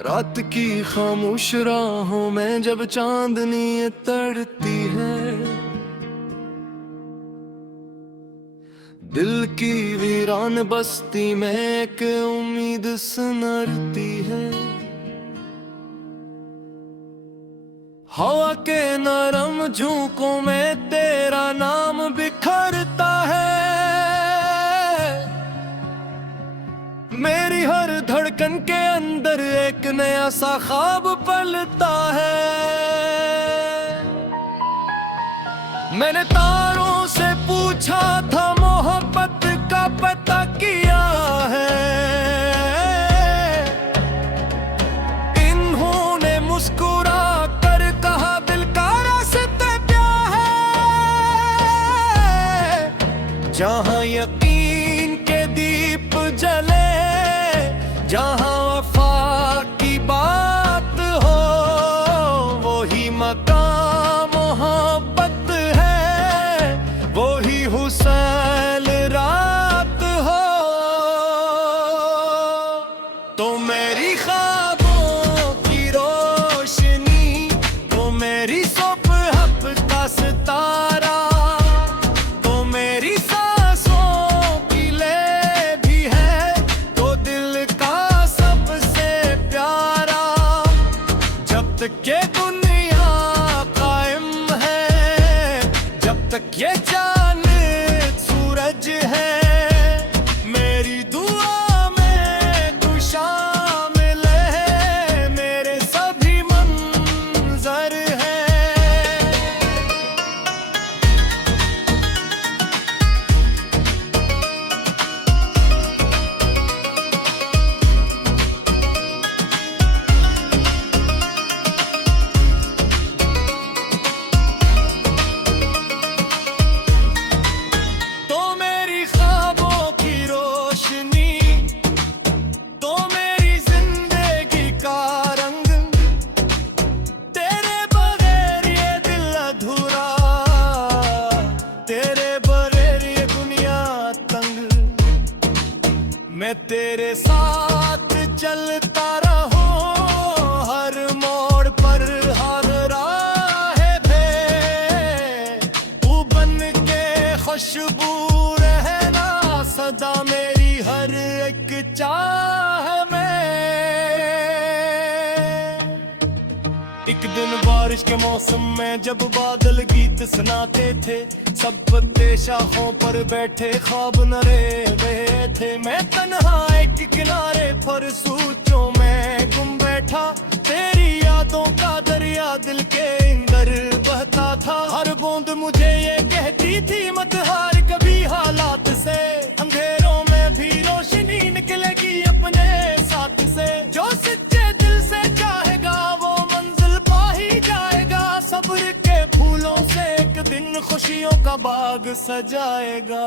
रात की खामोश राहों में जब चांदनी तड़ती है, दिल की वीरान बस्ती में एक उम्मीद सुनरती है। हवा के नरम झोंकों में तेरा नाम बिखरता है, मेरी हर धड़कन के अंदर एक नया सा ख्वाब पलता है। मैंने तारों से पूछा था, मोहब्बत का पता किया है, इन्होंने मुस्कुरा कर कहा दिल का रास्ता क्या है। जहां यकीन के दीप जले, जहां वफा की बात हो, वही मकाम मोहब्बत है, वही हुसैन रात हो। तो मेरी ख्वाबों की रोशनी, तो मेरी सुबह का सितारा, तो मेरी सांसों की ले भी है, तो दिल का सबसे प्यारा। जब तक ये दुनिया कायम है, जब तक ये चांद सूरज है, मेरी दुआ में तू शामिल है, मेरे सभी मंजर है। तो मेरी ख्वाबों की रोशनी, तो मेरी जिंदगी का रंग, तेरे बगैर ये दिल अधूरा, तेरे बगैर ये दुनिया तंग। मैं तेरे साथ चलता रहूं, हर मोड़ पर हर राह पे तू बन के खुशबू रहना, सदा मेरी हर एक चाह में। एक दिन बारिश के मौसम में जब बादल गीत सुनाते थे, सब पत्ते शाखों पर बैठे ख्वाब न रह गए थे। मैं तन्हा एक किनारे पर सोचों में गुम बैठा, तेरी यादों का दरिया दिल के अंदर बहता था। हर बूंद मुझे ये कहती थी मत हार कभी हालात से, अंधेरों में भी रोशनी निकलेगी अपने साथ से। जो सच्चे दिल से चाहेगा वो मंजिल पा ही जाएगा, सब्र के फूलों से एक दिन खुशियों का बाग सजाएगा।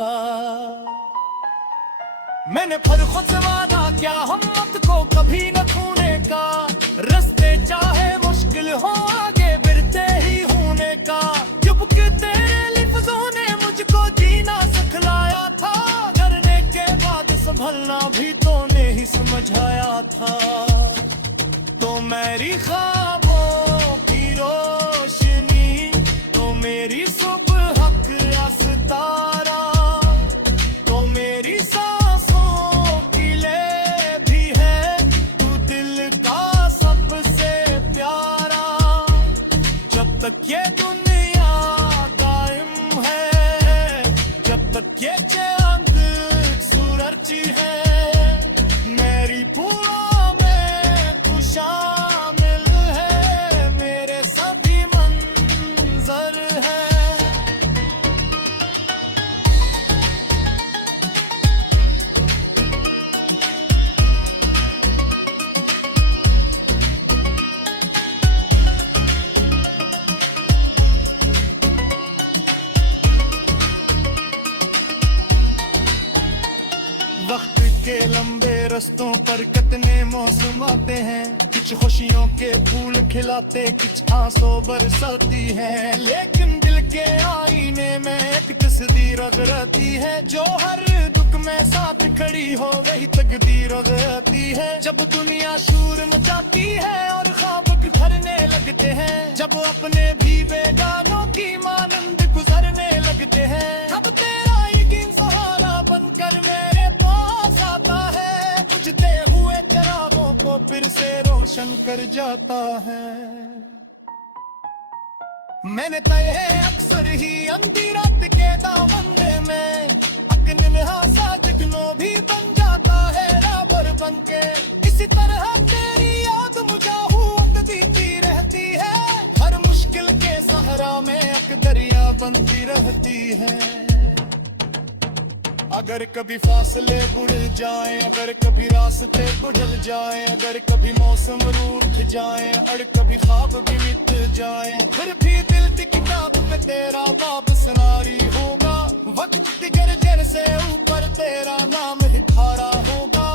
मैंने फिर खुद से वादा किया हिम्मत को कभी न खोने का, रास्ते चाहे मुश्किल हो आगे बढ़ते ही होने का। जब कि तेरे लफ्जों ने मुझको जीना सिखलाया था, करने के बाद संभलना भी तूने ही समझाया था। तो मेरी ख्वाबों की रोशनी, तो मेरी सुबह का सितारा, तो मेरी सांसों की ले भी है, तू दिल का सबसे प्यारा। जब तक ये दुनिया कायम है, जब तक ये चांद सूरज है, मेरी बुआ में तू शामिल है, मेरे सभी मंजर है। वक्त के लंबे रस्तों पर कितने मौसम आते हैं, कुछ खुशियों के फूल खिलाते, कुछ आंसू बरसाती हैं, लेकिन दिल के आईने में एक तस्वीर रहती है, जो हर दुख में साथ खड़ी हो वही तकदीर रहती है। जब दुनिया शोर मचाती है और ख्वाब बिखरने लगते हैं, जब अपने भी बेगानों की मानंद गुजरने लगते हैं, अब तेरा यकीन सहारा बनकर मेरे पास आता है, बुझते हुए चिरागों को फिर से रोशन कर जाता है। मैंने तय है अक्सर ही अंधी रात के दामन में, अकन साजनो भी बन जाता है राबर बन के। इसी तरह तेरी याद मुझे दीती रहती है, हर मुश्किल के सहारा में एक दरिया बनती रहती है। अगर कभी फासले बुढ़ जाए, अगर कभी रास्ते बुढ़ल जाए, अगर कभी मौसम रूठ जाए और कभी ख्वाब भी मिट जाए, फिर भी दिल की किताब में तेरा बाब सुनारी होगा। वक्त की गर्जर से ऊपर तेरा नाम ही खारा होगा।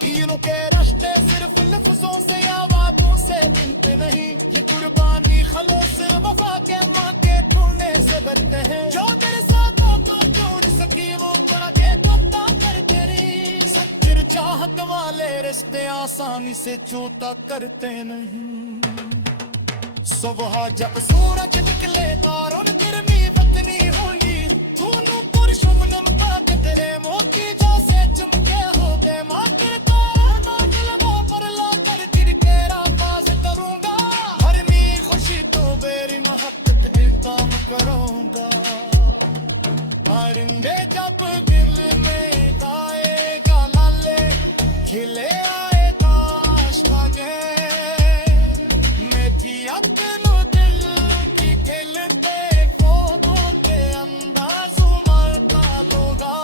तीनों के रास्ते सिर्फ लफ्जों से या बातों से बनते नहीं, ये कुर्बानी खलोस वफा के माँ के ढूंढने से बनते हैं। जो तेरे साथ तो जोड़ सकी वो के पता कर तेरी सच्ची चाहत वाले रिश्ते आसानी से छोटा करते नहीं। सुबह जब सूरज निकले तारों गर्मी पतनी होगी, दोनों पुरुषों नम पाक तेरे मोती जैसे चमके हो गए। माँ करता दिलवा पर ला कर गिर तेरा पास करूंगा, हर मी खुशी तो मेरी मोहब्बत इल्जाम करूंगा। परिंदे जब दिल में गाएगा लाले, खिले आएगा आसमाने में की अपनो दिल की खिलते पौधों के अंदाज उमड़ता लोगा।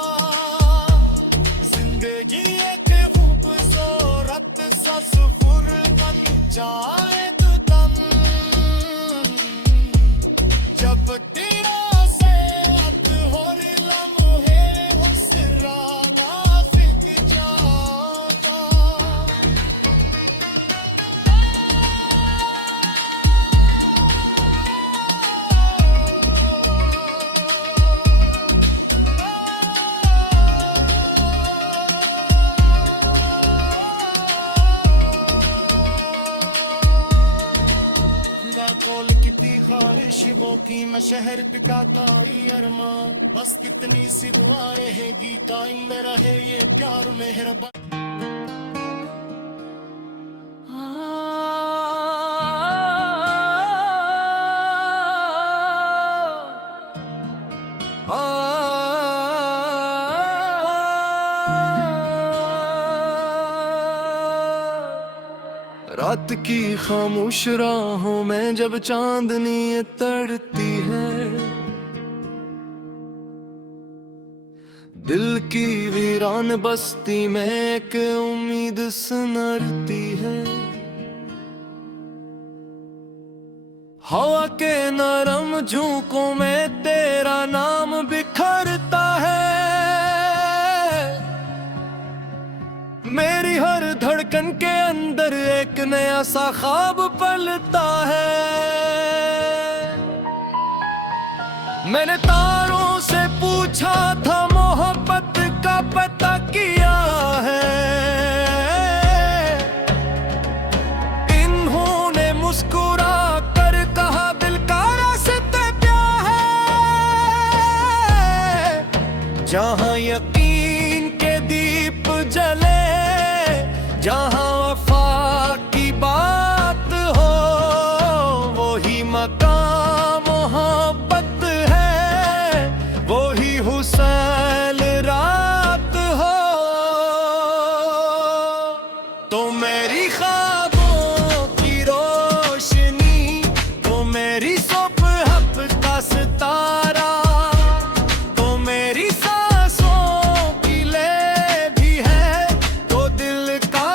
जिंदगी एक खूबसूरत सा सफर बन जाए तो तन, जब तेरा से अब हो लम्हे हो सिरागा सिक जाता। कौल कितनी ख्वाहिश वो की मैं शहर टिकाता ही अरमा, बस कितनी सी दुआ रहेगी कायम में रहे ये प्यार मेहरबान। रात की खामोश राहों में जब चांदनी तड़ती है, दिल की वीरान बस्ती में एक उम्मीद सुनरती है। हवा के नरम झोंकों में तेरा नाम बिखरता है, मेरी हर धड़कन के अंदर एक नया सा ख्वाब पलता है। मैंने तारों से पूछा था मोहब्बत का पता किया है, इन्होंने मुस्कुरा कर कहा दिल का रास्ते क्या है। जहां यकीन के दीप जले, जहां वफा की बात हो, वही मकाम मोहब्बत है, वही हुसैन रात हो। तो मेरी ख्वाबों की रोशनी, तो मेरी सुबह का सितारा, तो मेरी सांसों की ले भी है, तो दिल का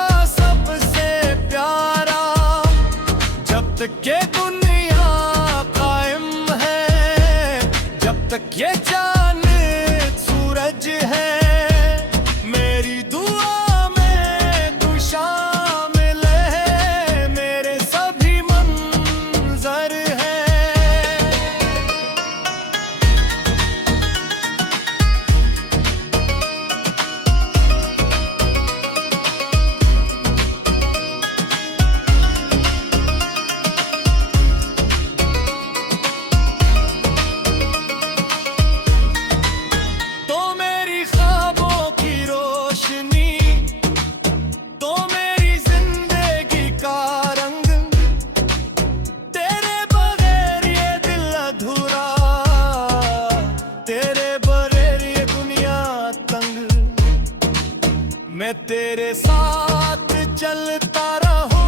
साथ चलता रहो,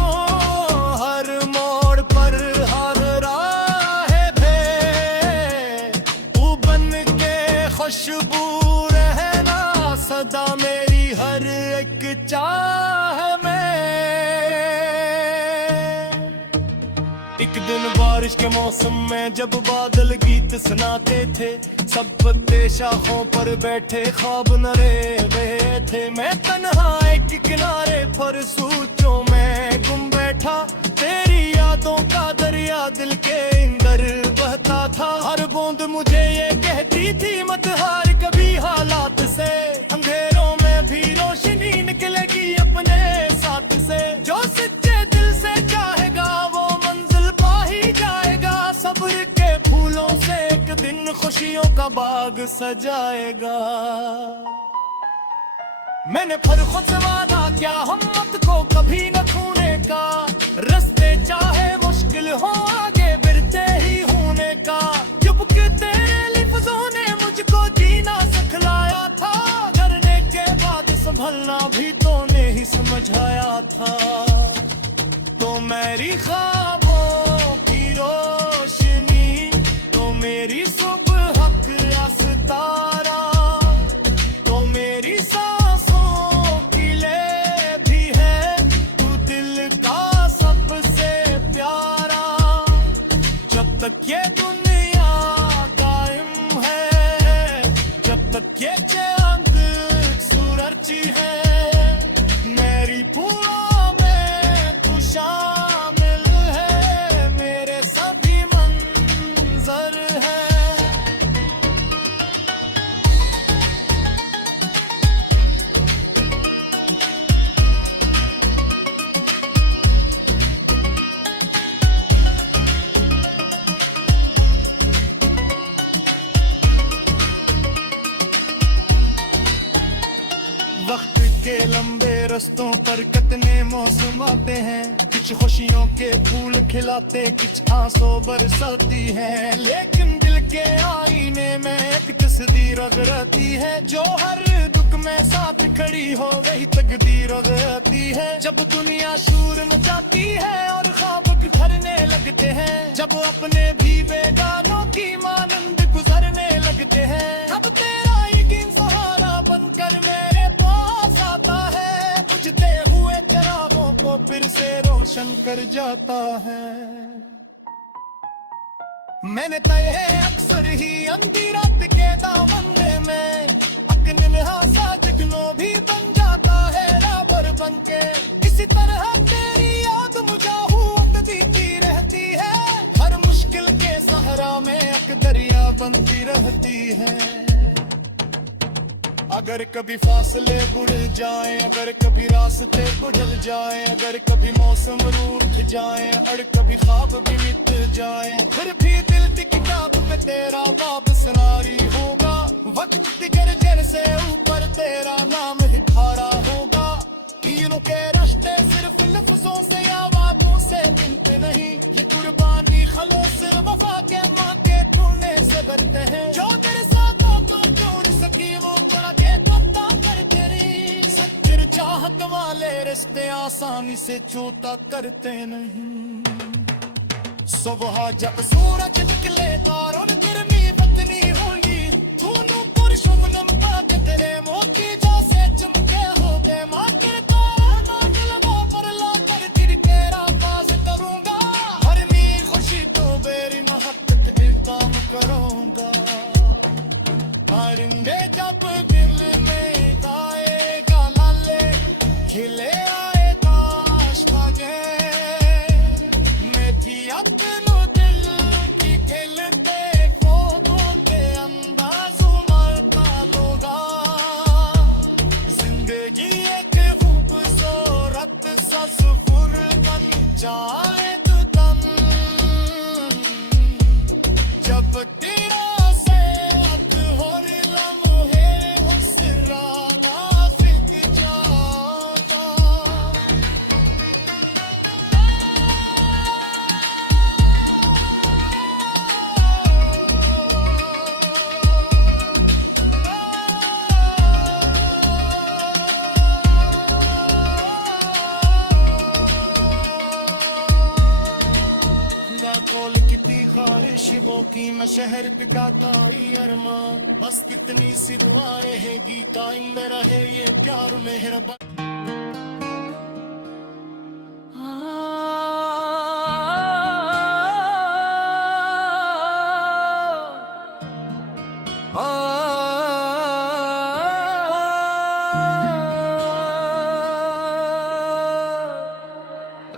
हर मोड़ पर हर राह पे तू बन के खुशबू रहना सदा मेरी हर एक चाह में। एक दिन बारिश के मौसम में जब बादल गीत सुनाते थे, सब पत्ते शाखों पर बैठे ख्वाब न रहे थे। मैं तन्हा एक किनारे पर सोचों में गुम बैठा, तेरी यादों का दरिया दिल के अंदर बहता था। हर बूंद मुझे ये कहती थी मत हार कभी हालात से, अंधेरों में भी रोशनी निकलेगी अपने साथ से। जो सच्चे दिल से चाहेगा वो मंजिल पा ही जाएगा, सब्र के फूलों से एक दिन खुशियों का बाग सजाएगा। मैंने फर्कों से वादा किया हिम्मत को कभी न खोने का, रास्ते चाहे मुश्किल हो आगे बढ़ते ही होने का। चुपके तेरे लफ्जों ने मुझको जीना सिखलाया था, डरने के बाद संभलना भी तूने ही समझाया था। तो मेरी ख्वाबों की रोशनी, तो मेरी सुबह का सितारा, तो मेरी सांसों की ले भी है, तू दिल का सबसे प्यारा। जब तक ये दुनिया कायम है, जब तक ये चांद सूरज है, मेरी पुआ में तू शामिल है, मेरे सभी मंजर है। वक्त के लंबे रस्तों पर कितने मौसम आते हैं, कुछ खुशियों के फूल खिलाते कुछ आंसू बरसाती हैं। लेकिन दिल के आईने में एक तस्वीर रहती है, जो हर दुख में साथ खड़ी हो वही तकदीर रहती है। जब दुनिया शोर मचाती है और ख्वाब बिखरने लगते हैं, जब अपने भी बेगानों की मानंद गुजरने लगते हैं, तब तेरा यकीन सहारा बनकर मेरे पास आता है, बुझते हुए चिरागों को फिर से रोशन कर जाता है। मैंने तय है अक्सर ही अंधी रात के दामन में, अपने निहासा जगनो भी बन जाता है राबर बनके। इसी तरह तेरी याद मुझे जीती रहती है, हर मुश्किल के सहारा में एक दरिया बनती रहती है। अगर कभी फासले बुढ़ जाए, अगर कभी रास्ते बुझल जाए, अगर कभी मौसम रूठ जाए और कभी ख्वाब भी मिट जाए, फिर भी दिल की किताब में तेरा बाब सनारी होगा। वक्त की गर्जर से ऊपर तेरा नाम ही खारा होगा। तीनों के रास्ते सिर्फ लफ्जों से या बातों से गिनते नहीं, ये कुर्बानी खलूस वफा के मांगे तूने से भरते हैं। जो तेरे साथ हो तो छोड़ सकी वो थोड़ा के पत्ता कर तेरी, सच्ची चाहत वाले रिश्ते आसानी से छोटा करते नहीं। सुबह जब सूरज निकले तारों गिरनी बदनी होगी, दोनों पर शुभनम पाके तेरे मोती जैसे चमके हो गए। माँ के करूंगा परिंदे जब दिल में गाएगा लाले, खिले आएगा आसमाने में थी अपनो दिल की खिलते पौधों के अंदाज उमड़ता लोगा। जिंदगी एक खूबसूरत सा सफर बन जाए तो तन, जब तेरा से अब हो लम्हे हुस्राना सिक जाता। शिबों की मैं शहर पिटाता ही अरमा, बस कितनी सी दुआ रहेगी कायम में रहे ये प्यार मेहरबान।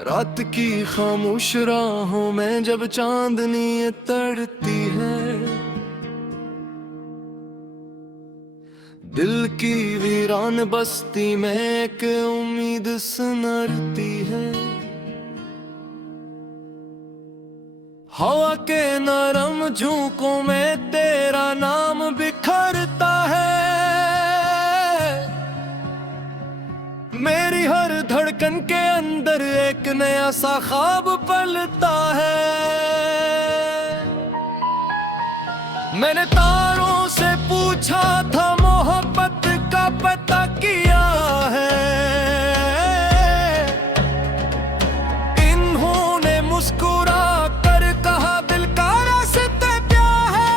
रात की खामोश राहों में जब चांदनी तड़ती है, दिल की वीरान बस्ती में एक उम्मीद सुनरती है। हवा के नरम झोंकों में तेरा नाम बिखरता है, मेरी हर धड़कन के अंदर एक नया सा ख्वाब पलता है। मैंने तारों से पूछा था मोहब्बत का पता किया है, इन्होंने मुस्कुरा कर कहा दिल का रास्ता क्या है।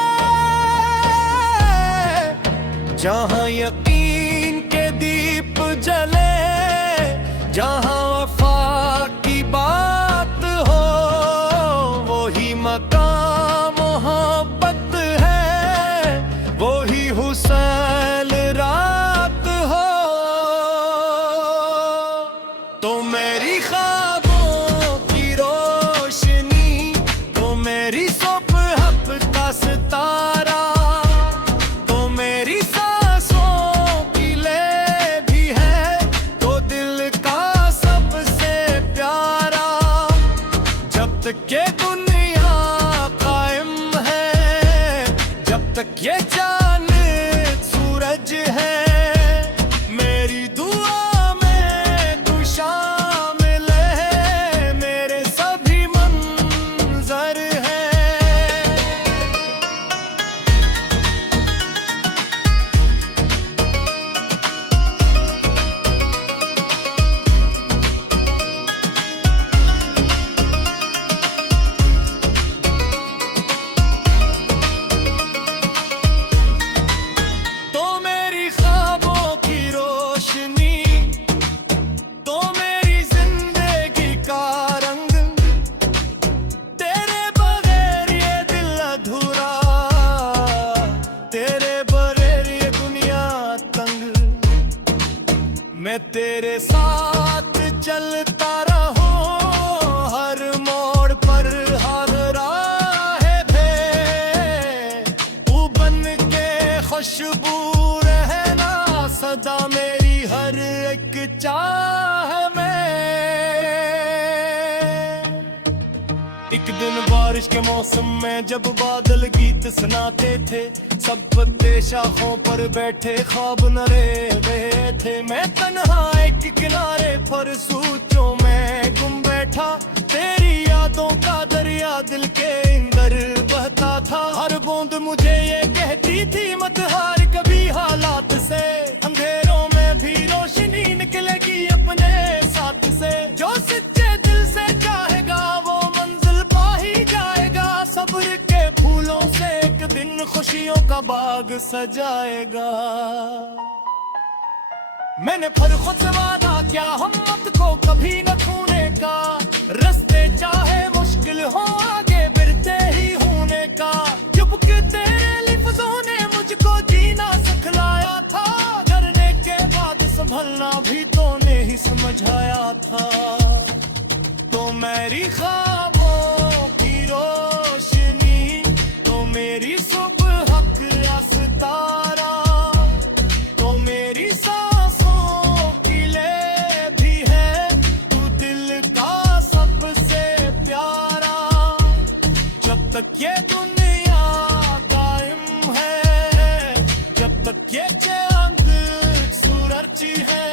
जहां यकीन के दीप जले, जहां वफा की बात हो, वही मकाम मोहब्बत है, वही हुस्न रात हो। तो मेरी ख्वाबों की रोशनी, तो मेरी सुबह का सितारा, तो मेरी सांसों की ले भी है, तो दिल का सबसे प्यारा। जब तक ये दुनिया कायम है, जब तक ये चांद सूरज है, मेरी दुआ में तू शामिल है, मेरे सभी मंजर है। तो मेरी ख्वाबों की रोशनी, तो मेरी जिंदगी का रंग, तेरे बगैर ये दिल अधूरा, तेरे बगैर ये दुनिया तंग। मैं तेरे साथ चलता रहूं हर मोड़ पर, हर राह पे तू बन के खुशबू रहना सदा मेरी हर एक चाह में। एक दिन बारिश के मौसम में जब बादल गीत सुनाते थे, सब पत्ते शाखों पर बैठे ख्वाब न रह गए थे। मैं तन्हा एक किनारे पर सोचों में गुम बैठा, तेरी यादों का दरिया दिल के अंदर बहता था। हर बूंद मुझे ये कहती थी मत हार कभी हालात से, अंधेरों में भी रोशनी निकलेगी अपने साथ से। जो सच्चे दिल से चाहेगा वो मंजिल पा ही जाएगा, सब्र के फूलों से एक दिन खुशियों का बाग सजाएगा। मैंने फिर खुद से वादा किया हिम्मत को कभी न खोने का, रास्ते चाहे मुश्किल हो आगे बढ़ते ही होने का। जब के तेरे लफ्जों ने मुझको जीना सिखलाया था, डरने के बाद संभलना भी तूने ही समझाया था। तो मेरी ख्वाबों की रोशनी, तो मेरी सुबह का सितारा, तो मेरी सांसों की ले भी है, तू दिल का सबसे प्यारा। जब तक ये दुनिया कायम है, जब तक ये चांद सूरज है,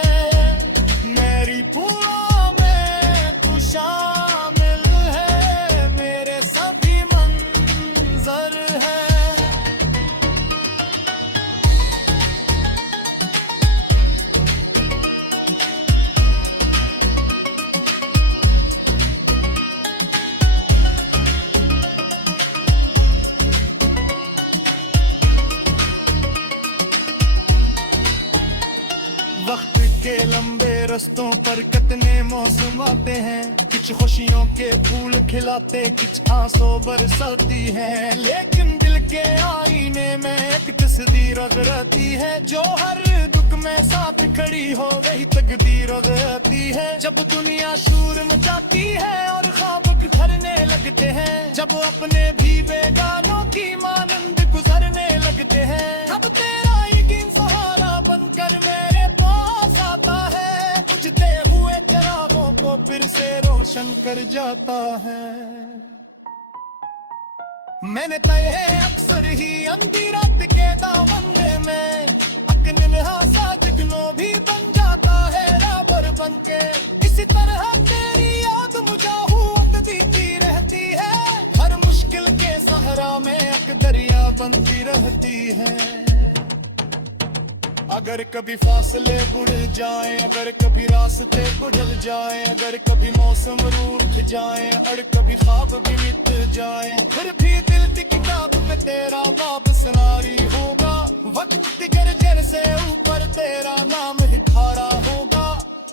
मेरी बुआ में तू शामिल है, मेरे सभी मंजर है। रस्तों पर कितने मौसम आते हैं, कुछ खुशियों के फूल खिलाते, कुछ आंसू बरसाती है, लेकिन दिल के आईने में एक तस्वीर रहती है, जो हर दुख में साथ खड़ी हो वही तकदीर रहती है। जब दुनिया शोर मचाती है और ख्वाब बिखरने लगते हैं, जब अपने भी बेगानों की मानंद गुजरने लगते हैं, तब तेरा यकीन सहारा बनकर मेरे पास आता है, बुझते हुए चिरागों को फिर से रोशन कर जाता है। मैंने तय है अक्सर ही अंधी रात के दामन में, अकनहा साजगनो भी बन जाता है राबर बनके, इसी तरह तेरी याद मुझे देती रहती है, हर मुश्किल के सहारा में एक दरिया बनती रहती है। अगर कभी फासले बुढ़ जाए, अगर कभी रास्ते बदल जाए, अगर कभी मौसम रूठ जाए और कभी ख्वाब भी मिट जाए, फिर भी दिल की किताब में तेरा बाब सुनारी होगा, वक्त की गर्जर से ऊपर तेरा नाम ही खारा होगा।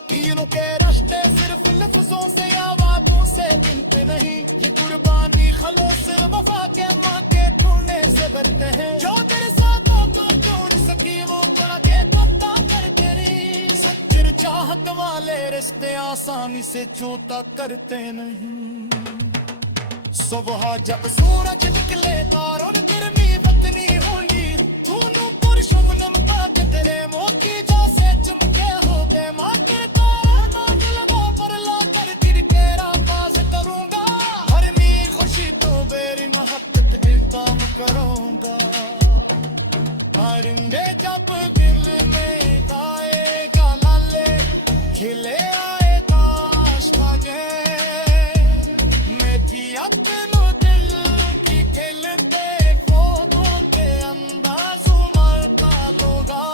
तीनों के रास्ते सिर्फ लफ्जों से या बातों से गिनते नहीं, ये कुर्बानी खलूस वफा के मांगे ढूंढने से बढ़ते हैं, जो तेरे साथ हो तो जोड़ सकी वो तोड़ा के तब्ता कर तेरी सच्ची चाहत वाले रिश्ते आसानी से चूता करते नहीं। सुबह जब सूरज निकले तारों गिरनी बदनी होली, धूनु पर शुभ नमता के तेरे मोती जैसे चमके हो गए, माँ के करूंगा। परिंदे जब दिल में गाएगा लाले, खिले आएगा आसमाने, मैं भी अपनों दिल की खिलते पौधों के अंदाज उमड़ता लूंगा।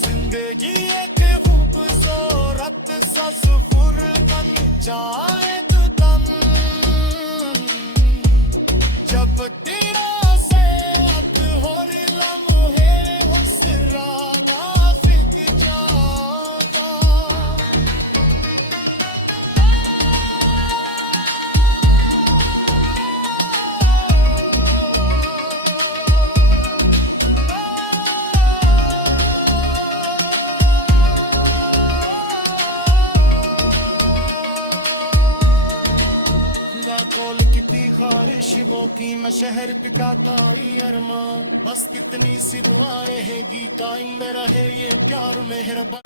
जिंदगी एक खूबसूरत सा सफर बन जाए तो तन, जब तेरा साथ हो लम्हे हुस्रा सिक जाता। लाखों कितनी ख्वाहिश वो की मैं शहर पिकाता ही अरमा, बस कितनी सी दुआ रहेगी कायम में रहे ये प्यार मेहरबान।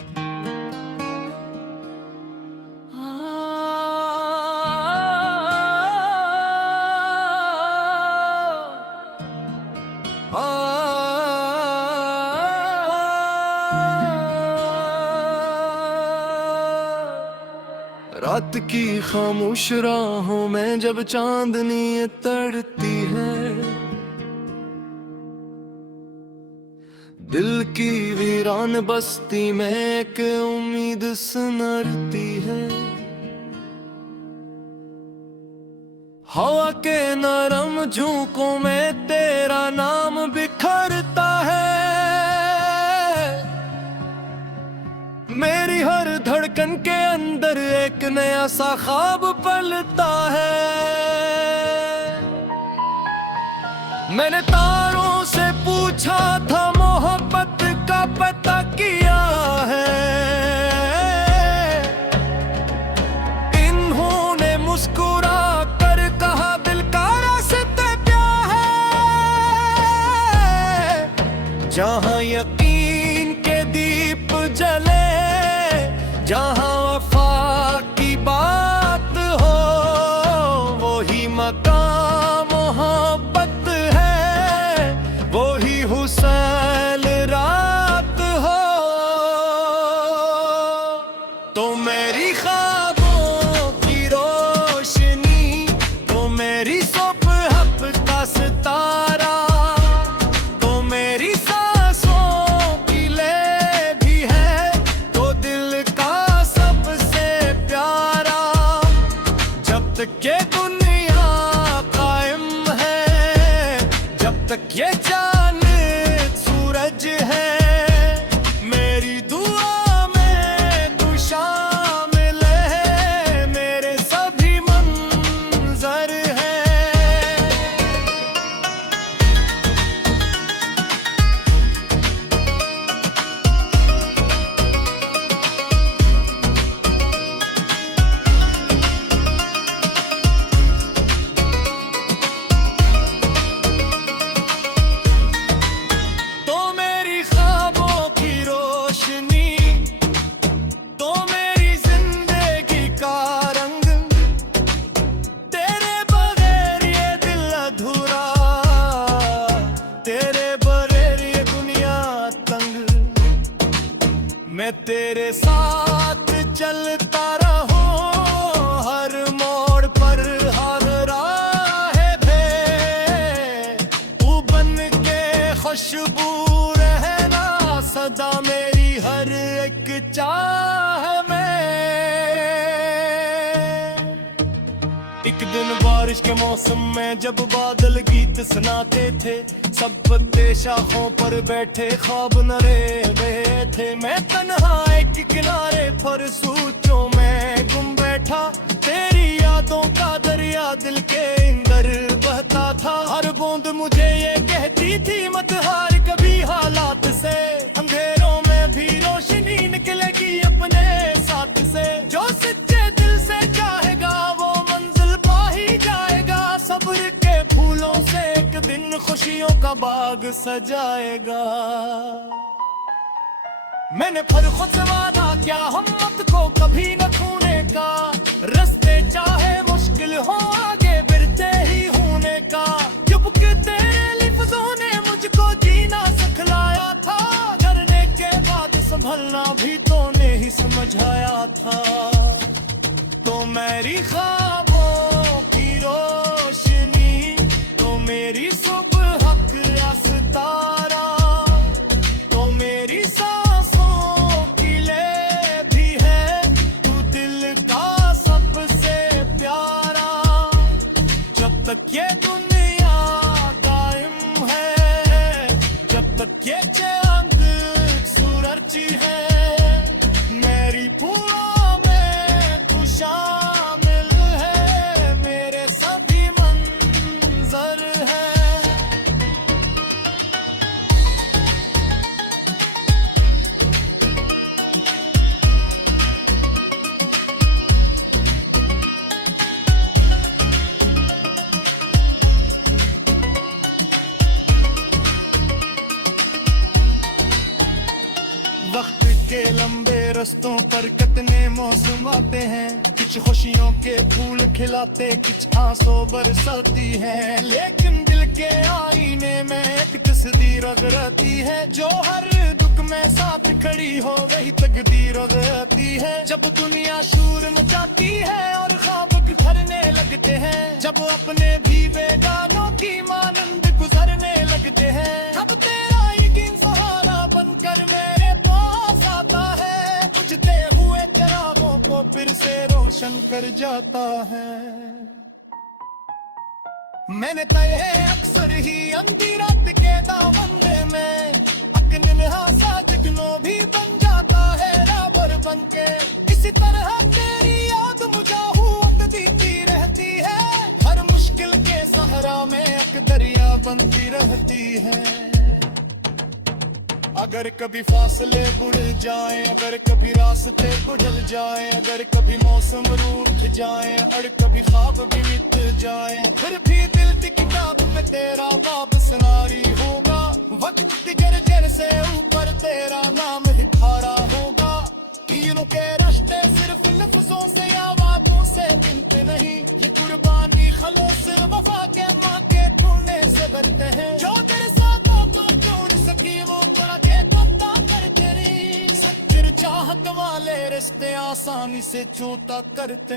रात की खामोश राहों में जब चांदनी तड़ती है, दिल की वीरान बस्ती में एक उम्मीद सुनरती है। हवा के नरम झोंकों में तेरा नाम बिखरता है, मेरी हर धड़कन के अंदर एक नया सा ख्वाब पलता है। मैंने तारों से पूछा था मोहब्बत का पता किया है, इन्होंने मुस्कुरा कर कहा दिल का रास्ते क्या है। जहां यकीन के दीप जले, जहां वफा की बात हो, वही मकाम मोहब्बत है, वही हुस्न रात हो। तो मेरी ख्वाबों की रोशनी, तो मेरी सुबह का सितारा, तो मेरी सांसों की ले भी है, तो दिल का सबसे प्यारा। जब तक ये दुनिया कायम है, जब तक ये चांद सूरज है, मेरी दुआ में चलता रहो हर मोड़ पर हर राह पे तू बन के खुशबू रहना सदा मेरी हर एक चाह में। एक दिन बारिश के मौसम में जब बादल गीत सुनाते थे, सब पत्ते शाखों पर बैठे ख्वाब न रहे थे। मैं तन्हा एक किनारे पर सोचों में गुम बैठा, तेरी यादों का दरिया दिल के अंदर बहता था। हर बूंद मुझे ये कहती थी मत हार कभी हालात से, अंधेरों में भी रोशनी निकलेगी अपने साथ से। जो सच्चे दिल से चाहेगा वो मंजिल पा ही जाएगा, सब्र के फूलों से एक दिन खुशियों का बाग सजाएगा। मैंने फिर खुद से वादा किया हिम्मत को कभी न खोने का, रास्ते चाहे मुश्किल हो आगे बढ़ते ही होने का। जब के तेरे लफ्जों ने मुझको जीना सिखलाया था, करने के बाद संभलना भी तूने ही समझाया था। तो मेरी ख्वाबों की रोशनी, तो मेरी सुबह का सितारा, तो मेरी सांसों की ले भी है, तू दिल का सबसे प्यारा। जब तक ये दुनिया कायम है, जब तक ये चांद सूरज है, मेरी फूलों में तू शामिल है, मेरे सभी मंजर है। वक्त के लंबे रस्तों पर कितने मौसम आते हैं, कुछ खुशियों के फूल खिलाते कुछ आंसू बरसाती हैं। लेकिन दिल के आईने में एक तस्वीर रहती है, जो हर दुख में साथ खड़ी हो वही तकदीर रहती है। जब दुनिया शूर मचाती है और ख्वाब बिखरने लगते हैं, जब अपने भी बेगानों की मानंद गुजरने लगते हैं, तब तेरा यकीन सहारा बनकर मेरे पास आता है, बुझते हुए चिरागों को फिर से रोशन कर जाता है। मैंने तय है अक्सर ही अंधी रात के दामन में, अकन साजनो भी बन जाता है राबर बन के। इसी तरह तेरी याद मुझे उठती रहती है, हर मुश्किल के सहारा में एक दरिया बनती रहती है। अगर कभी फासले बुढ़ जाए, अगर कभी रास्ते बुझल जाए, अगर कभी मौसम रूठ जाए और कभी ख्वाब भी मिट जाए, फिर भी दिल की किताब में तेरा बाब सुनारी होगा। वक्त की जर्जर से ऊपर तेरा नाम ही खारा होगा। तीनों के रास्ते सिर्फ लफ्जों से या बातों से गिनते नहीं, ये कुर्बानी खलूस वफा के माँ के ढूंढने से बढ़ते हैं। जो तेरे साथ हो तो ढूंढ सकी वो तोड़ा के पत्ता कर तेरी, सच्ची चाहत वाले रिश्ते आसानी से छूटा करते